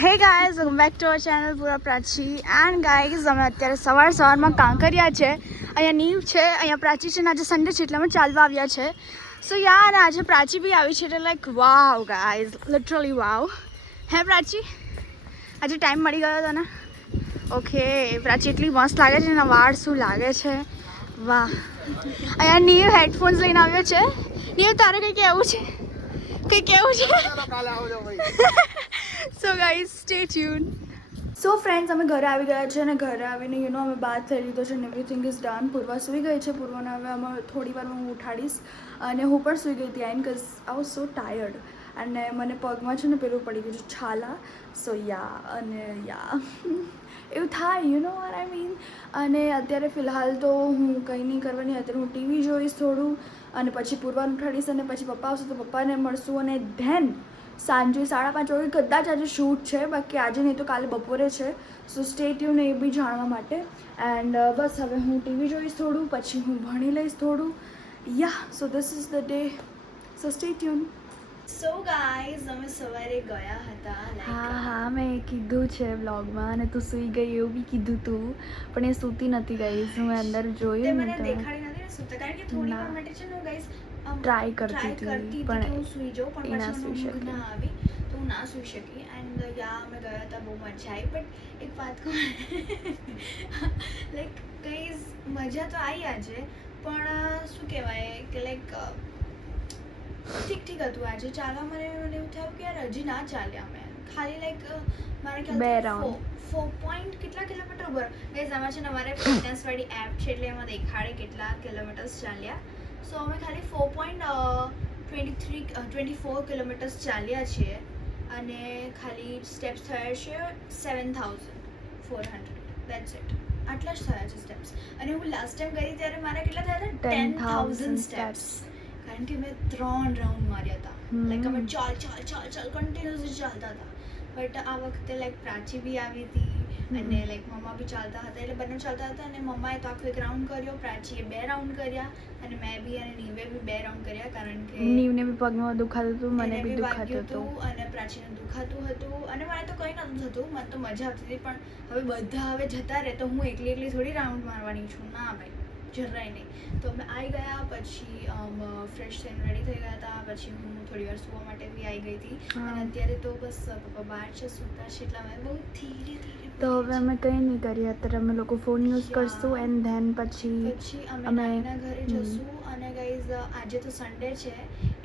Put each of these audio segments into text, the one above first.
Hey guys welcome back to our channel પૂરા પ્રાચી and guys અમે અત્યારે સવારમાં કાંકરિયા છે, અહીંયા નીવ છે, અહીંયા પ્રાચી છે, અને આજે સન્ડે છે એટલે અમે ચાલવા આવ્યા છે. સો યાર અને આજે પ્રાચી બી આવી છે એટલે લાઈક વાવ ગાઈઝ, લિટરલી વાવ. હે પ્રાચી, આજે ટાઈમ મળી ગયો તને? ઓકે, પ્રાચી એટલી મસ્ત લાગે છે, એના વાળ શું લાગે છે, વાહ. અહીંયા નીવ હેડફોન્સ લઈને આવ્યો છે. નીવ તારે કંઈ કહેવું છે? કંઈ કહેવું છે? So guys stay tune. So friends અમે ઘરે આવી ગયા છે અને ઘરે આવીને અમે બાથ થઈ લીધો છે અને એવરીથિંગ ઇઝ ડન. પૂર્વા સૂઈ ગઈ છે. પૂર્વાને હવે અમે થોડી વારમાં હું ઉઠાડીશ અને હું પણ સૂઈ ગઈ હતી I because I was so tired અને મને પગમાં છે ને પેલું પડી ગયું છે છાલા. સો યા અને યા એવું થાય વોટ આઈ મીન. અને અત્યારે ફિલહાલ તો હું કંઈ નહીં કરવાની. અત્યારે હું ટીવી જોઈશ થોડું અને પછી પૂર્વાને ઉઠાડીશ અને પછી પપ્પા આવશે તો પપ્પાને મળશું અને ધેન સાંજે 5:30 વાગે કદાચ આજે શૂટ છે, બાકી આજે નહીં તો કાલે બપોરે છે. સો સ્ટે ટ્યુન એ બી જાણવા માટે. એન્ડ બસ હવે હું ટીવી જોઈશ થોડું, પછી હું ભણી લઈશ થોડું. Yeah so this is the day. So stay tune. So guys અમે સવારે ગયા હતા. હા મેં કીધું છે વ્લોગમાં અને તું સૂઈ ગઈ એવું બી કીધું તું, પણ એ સૂતી નથી ગાઈઝ. હું અંદર જોયું મને દેખાડી નથી સૂતા, કારણ કે થોડી વાર માટે છે ને ગાઈઝ ટ્રાય કરતી હતી પણ હું સૂઈ જાઉં, પણ એ ના પછી સૂઈ ઊંઘ શકી. ના આવી તો હું ના સૂઈ શકી. એન્ડ યા અમે ગયા હતા, બહુ મજા આવી. બટ એક વાત કહું, લાઈક ગાઈઝ મજા તો આવી આજે, પણ શું કહેવાય કે લાઈક ઠીક હતું આજે ચાલવા. મને એવું થયું કે યાર હજી ના ચાલ્યા અમે, ખાલી લાઈક મારે બે ખ્યાલ રાઉન્ડ 4 પોઈન્ટ કેટલા કિલોમીટર ઉપર ગાઈઝ આમાં છે ને અમારે ફિટનેસ વાળી એપ છે એટલે એમાં દેખાડે કેટલા કિલોમીટર્સ ચાલ્યા. સો અમે ખાલી 4.24 કિલોમીટર્સ ચાલ્યા છીએ અને ખાલી સ્ટેપ્સ થયા છે 7,400. That's it. આટલા જ થયા છે સ્ટેપ્સ. અને હું લાસ્ટ ટાઈમ ગઈ ત્યારે મારા કેટલા થયા હતા? 10,000 સ્ટેપ્સ. કારણ કે મેં 3 રાઉન્ડ માર્યા હતા. લાઈક અમે ચાલ કન્ટિન્યુઅસલી ચાલતા હતા. બટ આ વખતે લાઈક પ્રાચી બી આવી હતી અને લાઈક મમ્મા બી ચાલતા હતા, એટલે બંને ચાલતા હતા. અને મમ્માએ તો આખો 1 રાઉન્ડ કર્યો, પ્રાચીએ 2 રાઉન્ડ કર્યા અને મેં બી અને નીવે બી 2 રાઉન્ડ કર્યા, કારણ કે નીવને બી પગમાં દુખાતું હતું, મને બી દુખાતું વાગ્યું હતું અને પ્રાચીને દુખાતું હતું. અને મને તો કંઈ નહોતું થતું, મને તો મજા આવતી હતી. પણ હવે બધા હવે જતા રહે તો હું એકલી થોડી રાઉન્ડ મારવાની છું. ના ભાઈ, જરાય નહીં. તો અમે આવી ગયા, પછી ફ્રેશ થઈને રેડી થઈ ગયા હતા. પછી હું થોડી વાર સુવા માટે બી આવી ગઈ હતી. અને અત્યારે તો બસ પપ્પા બહાર છે, સૂતા છે, એટલે અમે બહુ ધીરે તો હવે અમે કંઈ નહીં કરીએ. અત્યારે અમે લોકો ફોન યુઝ કરશું એન્ડ ધેન પછી અમે નાનીના ઘરે જશું. અને ગાઈઝ આજે તો સન્ડે છે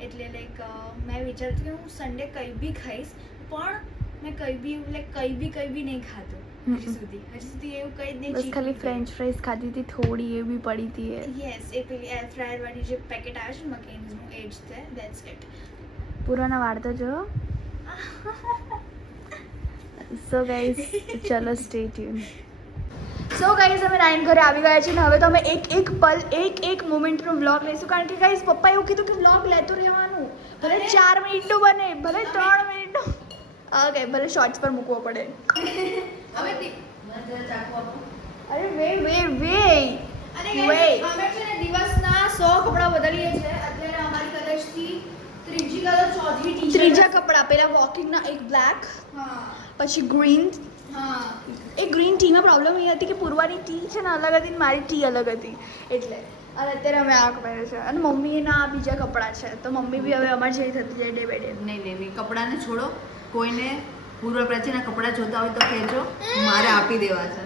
એટલે લાઈક મેં વિચારતી કે હું સન્ડે કંઈ બી ખાઈશ, પણ મેં કંઈ બી નહીં ખાધું હજી સુધી એવું કંઈ જ નહીં. બસ ખાલી ફ્રેન્ચ ફ્રાઈઝ ખાધી હતી, થોડી એ બી પડી હતી. યસ, એ પેલી એર ફ્રાયર વાળી જે પેકેટ આવે છે મકેન્સનું, એ જ છે. That's it. પૂરાના વાળ તો જો. સો ગાઈઝ ચલો સ્ટે ટ્યુન. સો ગાઈઝ અમે નાઈન ઘરે આવી ગયા છીએ ને હવે તો અમે એક પલ એક મોમેન્ટનો વ્લોગ લઈશું, કારણ કે ગાઈઝ પપ્પાએ એવું કીધું કે વ્લોગ લેતું રહેવાનું, ભલે 4 મિનિટનું બને, ભલે 3 મિનિટનું. ઓકે, ભલે શોર્ટ્સ પર મૂકવો પડે. અરે વે અને અમે છે ને દિવસના 100 કપડાં બદલીએ છીએ. અત્યારે અમારી કદાચથી ત્રીજા કપડાં, પેલા વોકિંગના એક બ્લેક, પછી ગ્રીન. એ ગ્રીન ટીમાં પ્રોબ્લેમ એ હતી કે પૂર્વાની ટી છે ને અલગ હતી, મારી ટી અલગ હતી, એટલે. અને અત્યારે અમે આ પહેરે છે અને મમ્મીના બીજા કપડાં છે, તો મમ્મી બી હવે અમારી જેવી થતી જાય ડે બાય ડે. નહીં, કપડાને છોડો. કોઈને પૂર્વ પ્રાચીના કપડાં જોતા હોય તો કહેજો, મારે આપી દેવા છે.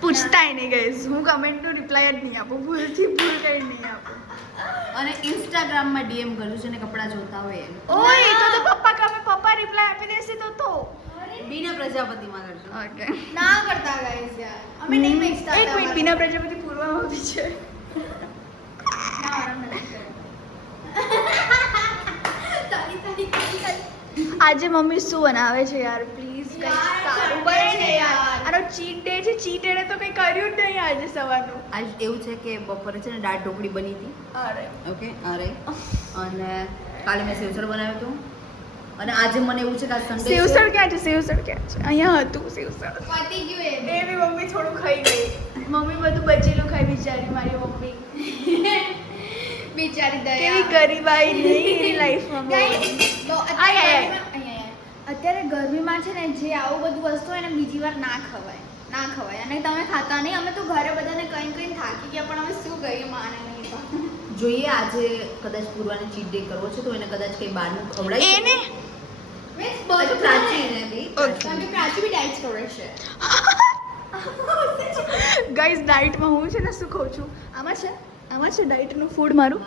પૂછતાય નહીં ગઈશ, હું કમેન્ટનું રિપ્લાય જ નહીં આપું, ભૂલ કંઈ નહીં આપું. અને ઇન્સ્ટાગ્રામમાં ડીએમ કરજો છે ને કપડાં જોતા હોય એમ. ઓય તો પપ્પા રિપ્લાય આપી દેશે તો બીના પ્રજાપતિમાં કરજો. ઓકે, ના કરતા ગાઈસ યાર, અમે નહીં મેચતા. એક મિનિટ, બીના પ્રજાપતિ પૂર્વમાં બી છે. ના આરામ નથી કરતા. આજે મમ્મી શું બનાવે છે યાર, પ્લીઝ કંઈક સારું બને ને યાર. આનો ચીટ ડે છે, ચીટ ડે તો કંઈ કર્યું જ નહીં આજે સવારનું. આજ એવું છે કે બપોરે છે ને દાળ ઢોકળી બની હતી. અરે ઓકે, અરે અને કાલે મેં સેવસળ બનાવ્યું હતું. અને આજે મને એવું છે કે આજ સન્ડે છે. સેવસળ ક્યાં છે? અહીંયા હતું સેવસળ. પતી ગયું એ બી મમ્મી થોડું ખાઈ ગઈ. મમ્મી બધું બચેલું ખાઈ, બિચારી મારી મમ્મી. બિચારી કેવી ગરીબાઈ નહીં એની લાઈફમાં. અત્યારે ગરમીમાં છે ને જે આવું બધું વસ્તુ હોય ને બીજી વાર ના ખવાય અને તમે ખાતા નહીં. અમે તો ઘરે બધાને કઈ થાકી ગયા પણ અમે શું કરીએ માને નહીં તો. જોઈએ આજે કદાચ પૂર્વાને ચીટ ડે કરવો છે તો એને કદાચ કંઈ બહારનું ખવડાવી એને મીન્સ બધું પ્રાચીને બી કેમ કે પ્રાચી બી ડાયટ કરે છે. ગાઈઝ ડાયટમાં હું છે ને શું ખાઉં છું આમાં છે ડાયટનું ફૂડ મારું.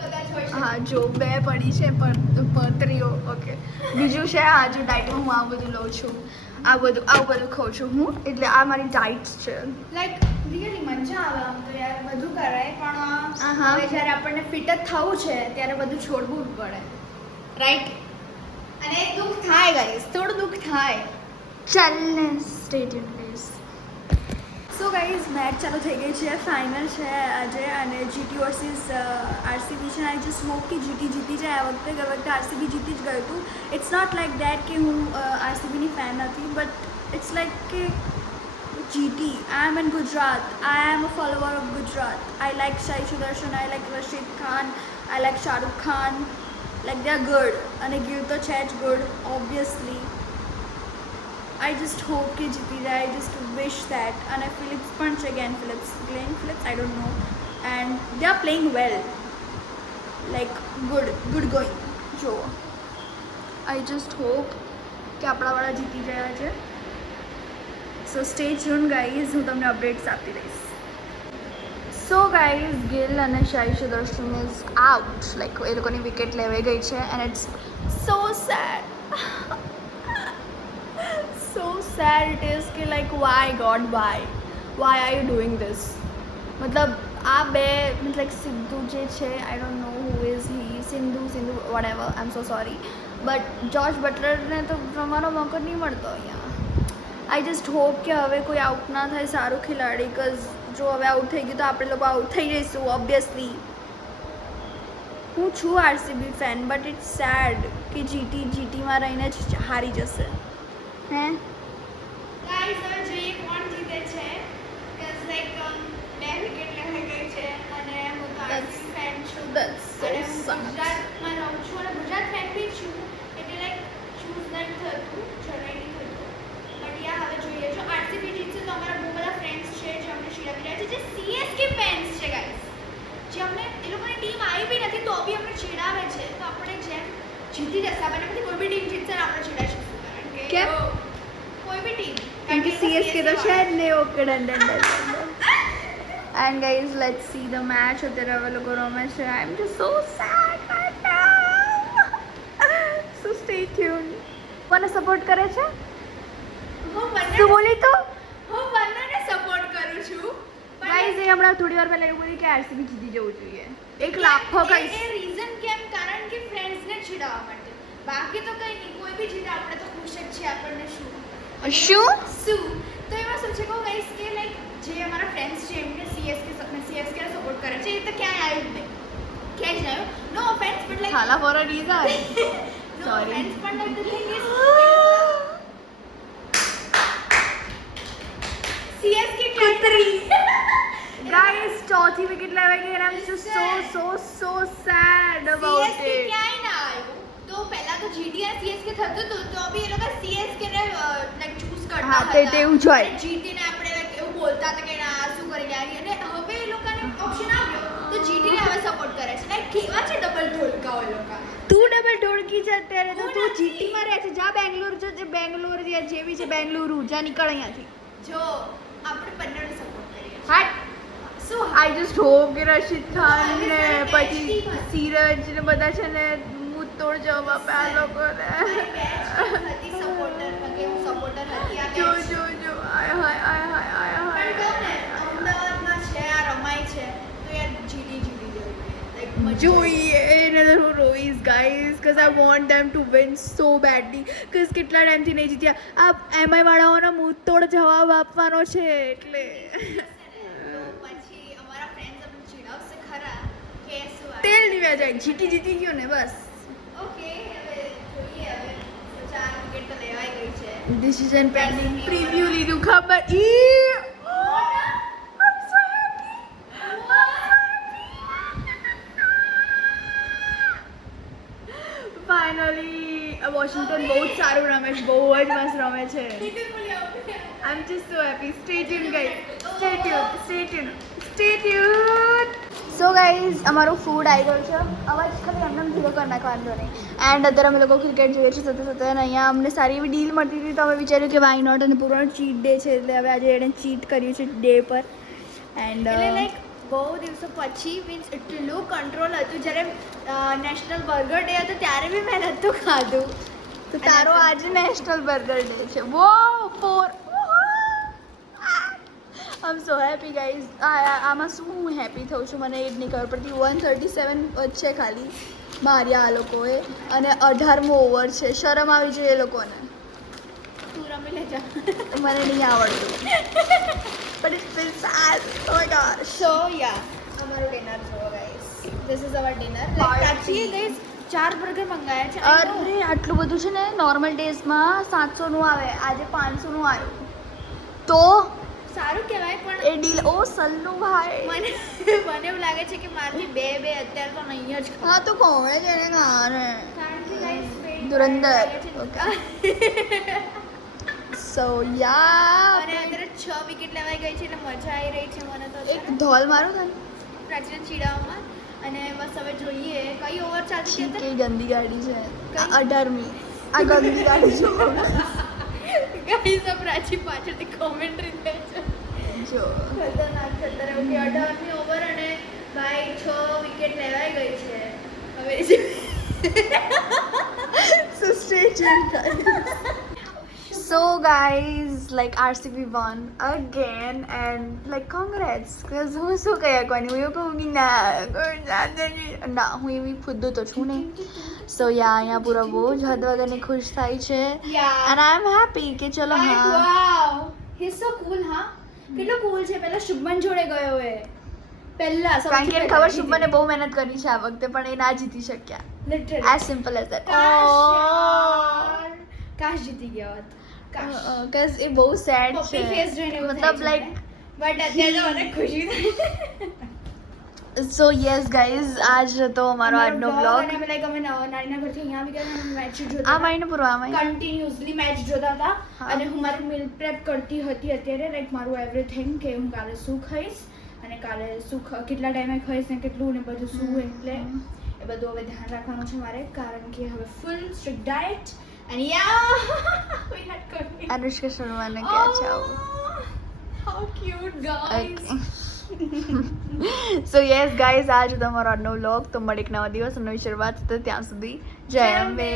કદાચ હોય છે. હા જો 2 પડી છે પતરીઓ. ઓકે બીજું છે આ જો ડાયટમાં હું આ બધું લઉં છું, આવું બધું ખાઉં છું હું, એટલે આ મારી ડાયટ છે. લાઈક રિયલી મજા આવે આમ તો યાર બધું કરાય પણ આહા. હવે જ્યારે આપણને ફિટ જ થવું છે ત્યારે બધું છોડવું જ પડે રાઈટ. અને દુઃખ થાય ગાઈસ, થોડું દુઃખ થાય. ચાલ ને stay tune please. So guys match ચાલુ થઈ ગઈ છે, ફાઇનલ છે આજે અને જીટી વર્સિસ આરસીબી છે. આઈ જસ્ટ હોપ કે જીટી જીતી જાય આ વખતે. ગઈ વખતે આરસીબી જીતી જ ગયું હતું. ઇટ્સ નોટ લાઈક દેટ કે હું આરસીબીની ફેન નથી, બટ ઇટ્સ લાઈક કે GT, I am in Gujarat, I am a follower of Gujarat. I like Sai Sudharsan, I like Rashid Khan, I like Shahrukh Khan, like they are good. અને ગિલ તો છે જ good obviously. I just hope કે જીતી જાય. I just wish that. અને Phillips પણ છે, Glenn Phillips, I don't know, and they are playing well, like good going. જો I just hope કે આપણાવાળા જીતી ગયા છે. સો સ્ટે ટ્યુન ગાઈઝ, હું તમને અપડેટ્સ આપતી રહીશ. સો ગાઈઝ ગિલ અને Sai Sudharsan is out, like એ લોકોની વિકેટ લેવાઈ ગઈ છે and it's so sad. So sad it is કે like why God, why are you doing this? મતલબ આ બે like સિદ્ધુ જે છે, I don't know who is he, Sindhu whatever, I'm so sorry, but George બટલરને તો રમવાનો મોકો નહીં મળતો અહીંયા. I just hope કે હવે કોઈ આઉટ ના થાય સારું ખેલાડી, બીકોઝ જો હવે આઉટ થઈ ગયું તો આપણે લોકો આઉટ થઈ જઈશું ઓબ્વિયસલી. હું છું RCB fan, but it's sad કે જીટીમાં રહીને જ હારી જશે. હે ગાઈસ હવે જોઈએ કોણ જીતે છે. because like 2 વિકેટ લેવાઈ ગઈ છે અને હું તો આરસીબી ફેન છું that's so અને હું sad. ગુજરાતમાં રહું છું અને ગુજરાત ફેન બી છું એટલે લાઈક ચૂઝ નથી થતું, જરાય નહીં થતું. બટ યા હવે જોઈએ જો આરસીબી જીતશે તો અમારા બહુ બધા ફ્રેન્ડ્સ છે જે અમને ચીડાવી રહ્યા છે, જે સીએસકે ફેન્સ છે ગાઈસ, જે અમને એ લોકોની ટીમ આવી બી નથી તો બી અમને ચીડાવે છે. તો આપણે જેમ જીતી જશે આપણને પછી કોઈ બી ટીમ જીતશે ને આપણે ચીડાઈશું, કારણ કે કેમ? કોઈ બી ટીમ કેમ કે સીએસકે તો છે જ ને. Okay done. And guys let's see the match. અત્યારે હવે લોકો રમે છે. I am just so sad right now. So stay tune. કોને સપોર્ટ કરે છે? હું બંને તું બોલી તો હું બંનેને સપોર્ટ કરું છું. ગાઈઝ એ હમણાં થોડી વાર પહેલા એવું બોલી કે આરસીબી જીતી જવું જોઈએ. એક લાખો કહીશ. એ રીઝન કેમ? કારણ કે ફ્રેન્ડ્સને ચીડાવવા માટે. બાકી તો કંઈ નહીં, કોઈ બી જીતે આપણે તો ખુશ જ છીએ. આપણને શું તો એમાં શું છે કહું ગાઈસ કે લાઈક જે અમારા ફ્રેન્ડ્સ છે એમને સીએસકે સપોર્ટ કરે છે, એ તો ક્યાંય આવ્યું જ નહીં, ક્યાંય જ નહીં આવ્યું. નો ઓફેન્સ બટ લાઈક ખાલા for a reason. No Sorry. Offense પણ like the thing is CSK કુતરી. ગાઈઝ ચોથી વિકેટ લેવાઈ ગઈ and I'm just so sad about CSK it. ક્યાંય ના આવ્યું. તો પહેલા તો જીટી અને સીએસકે થતું હતું તો બી એ લોકો સીએસકે ને લાઈક ચૂઝ કરતા હા, હતા. તે એવું જ હોય. જીટી ને આપણે like એવું બોલતા હતા કે ના શું કરી રહ્યા, અને હવે એ લોકોને ઓપ્શન આવ્યો તો જીટી ને હવે સપોર્ટ કરે છે. લાઈક કેવા છે ડબલ ઢોલકાઓ એ લોકો. તું ડબલ ઢોળકી છે અત્યારે તો. હું તું નથી. જીટીમાં રહે છે. જા બેંગ્લોર જો બેંગ્લોર જેવી છે બેંગલુરુ. જા નીકળ અહીંયાથી. જો આપણે બંનેને સપોર્ટ કરીએ છીએ. હાટ. શું આઈ જસ્ટ હોપ કે રશીદ ખાન ને મારી પછી બેસ્ટી હતી. સિરજ ને બધા છે ને મુંહ તોડ જવાબ આપે આ લોકોને. મારી બેસ્ટ હતી સપોર્ટર, કે હું સપોર્ટર હતી આ જો match. જો જો આય હાય આય હાય આય પણ હાય. કહું ને અમદાવાદમાં છે આ રમાય છે તો યાર જીતી જવું લાઈક જોઈએ another rois guys because I want them to win so badly because કેટલા ટાઈમથી નહીં જીત્યા. આ એમઆઈ વાળાઓનો મુંહ તોડ જવાબ આપવાનો છે એટલે. પછી અમારા ફ્રેન્ડ્સ અમને ચીડાવશે ખરા કે શું આ? તેલ નીવ્યા જાય. જીતી ગયો ને બસ. ઓકે હવે જોઈએ હવે તો 4 વિકેટ તો લેવાઈ ગઈ છે. Decision pending. પ્રીવ્યુ લીધું ખબર. I'm so happy. Finally Washington बहुत सारे ગેનર્સ રમે છે. I'm just so happy. Stay tuned guys. Stay tuned. So guys, અમારું ફૂડ આવી ગયું છે. અવાજ ખાલી એમને ધીરો કરી નાખવાનો નહીં. એન્ડ અત્યારે અમે લોકો ક્રિકેટ જોઈએ છીએ સાથે અને અહીંયા અમને સારી એવી ડીલ મળતી હતી તો અમે વિચાર્યું કે વાય નોટ, અને પૂરો ચીટ ડે છે એટલે હવે આજે એણે ચીટ કર્યું છે ડે પર. એન્ડ એટલે લાઈક બહુ દિવસો પછી મીન્સ એટલું કંટ્રોલ હતું. જ્યારે નેશનલ બર્ગર ડે હતો ત્યારે બી મેં નહોતું ખાધું. તો તારો આજે નેશનલ બર્ગર ડે છે. વો four I M so happy guys. આમાં શું હું હેપી થઉં છું મને એ જ નહીં ખબર પડતી. 137 છે ખાલી માર્યા આ લોકોએ અને 18મો ઓવર છે. શરમ આવી જોઈએ એ લોકોને. તું રમી લેજા. મને નહીં આવડતું. But it feels sad. Oh my gosh. સો યા અમારું ડિનર જુઓ guys. This is our dinner. Like પ્રાચીએ ગાઈસ 4 બર્ગર મંગાયા છે. અરે આટલું બધું છે ને નોર્મલ ડેઝમાં 700નું આવે, આજે 500નું આવ્યું. તો સારું કહેવાય એ પણ ડીલ ઓ સલ્લુ ભાઈ. મને એવું લાગે છે કે મારથી બે અત્યારે તો નહીં જ ખાવ. હા તો કોણે જેને ખાને કારણ કે ગાઈસ પેટ ધુરંધર. સો યા અને અત્યારે 6 વિકેટ લેવાઈ ગઈ છે એટલે મજા આવી રહી છે મને તો એક ધોલ મારું તને. પ્રાચીને ચીડાવવામાં. અને બસ હવે જોઈએ કઈ ઓવર ચાલતી છી, છે. કે ગંદી ગાડી છે. આ 18મી આ ગંદી ગાડી જો ગાઈસ આ પ્રાચી પાછળથી કોમેન્ટ્રી લે છે. જો ખતરનાક ખતરનાક. ઓકે 18મી ઓવર અને ભાઈ 6 વિકેટ લેવાઈ ગઈ છે. હવે so stay tuned guys. So guys, like RCB won again and like congrats because હું શું કહ્યા કોની હું કહું કે ના હું એવી ફુદ્દુ તો છું નહીં. સો યા અહીંયા પૂરા બહુ જ હદ વગરની ખુશ થાય છે Yeah. and I'm happy કે ચલો Like, હા wow. He's so cool, હા? કેટલો cool છે. પહેલા શુભમન જોડે ગયો એ. પહેલા કારણ કે એને ખબર શુભમને બહુ મહેનત કરી છે આ વખતે પણ એ ના જીતી શક્યા. Literally as simple as that. કાશ જીતી ગયા હોત. કાશ. because એ બહુ સેડ છે પપ્પી ફેસ જોઈને એવું મતલબ થાય લાઈક છે બટ અત્યારે તો મને ખુશી થાય. સો યસ ગાઈઝ આજ હતો અમારો આજનો બ્લોગ. અને અમે લાઈક અમે નાનીના ઘરથી અહીંયા આવી ગયા અને મેચ આ જોતા મહિને પૂરો આ મહિને કન્ટિન્યુઅસલી મેચ જોતા હતા. હા. અને હું મારું મીલ પ્રેપ કરતી હતી અત્યારે લાઈક મારું એવરીથિંગ કે હું કાલે શું ખાઈશ અને કાલે શું કેટલા ટાઈમે ખાઈશ ને કેટલું ને બધું શું એટલે એ બધું હવે ધ્યાન રાખવાનું છે મારે કારણ કે હવે ફૂલ સ્ટ્રિક્ટ ડાયટ અને વિરાટ કોહલી અનુષ્કા શર્માને ક્યાં છે આવું. How cute guys. So yes guys આજ હતો અમારો આજનો વ્લોગ. તો મળે એક નવા દિવસ નવી શરૂઆત. તો ત્યાં સુધી જય અંબે.